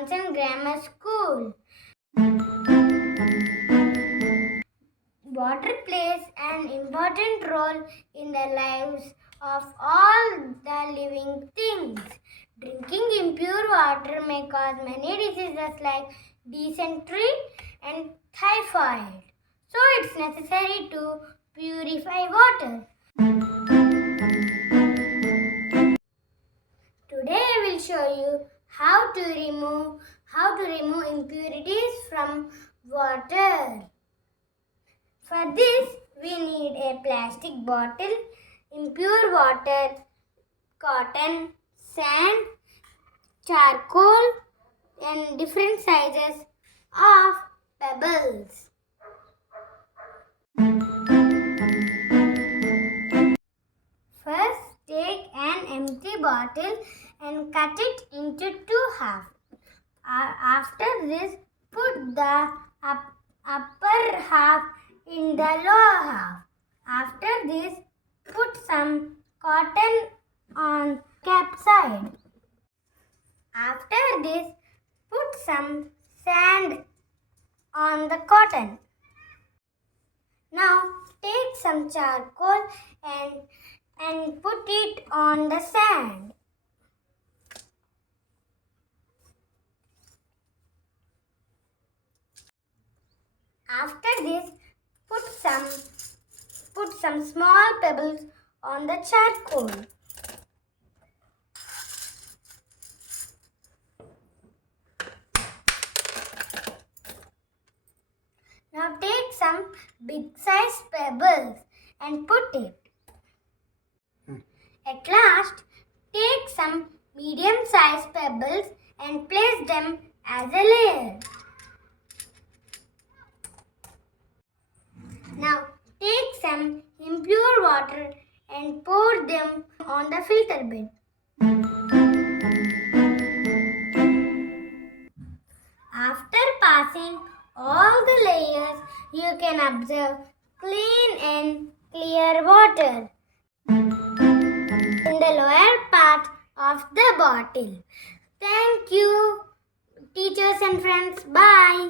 Johnson Grammar School. Water plays an important role in the lives of all the living things. Drinking impure water may cause many diseases like dysentery and typhoid. So it's necessary to purify water. Today I will show you how to remove impurities from water. For this, we need a plastic bottle, impure water, cotton, sand, charcoal, and different sizes of pebbles. First, take an empty bottle and cut it into two halves. After this, put the upper half in the lower half. After this, put some cotton on cap side. After this, put some sand on the cotton. Now take some charcoal and put it on the sand. After this, put some small pebbles on the charcoal. Now take some big size pebbles and put it. At last, take some medium size pebbles and place them as a layer. Now take some impure water and pour them on the filter bed. After passing all the layers, you can observe clean and clear water in the lower part of the bottle. Thank you, teachers and friends. Bye.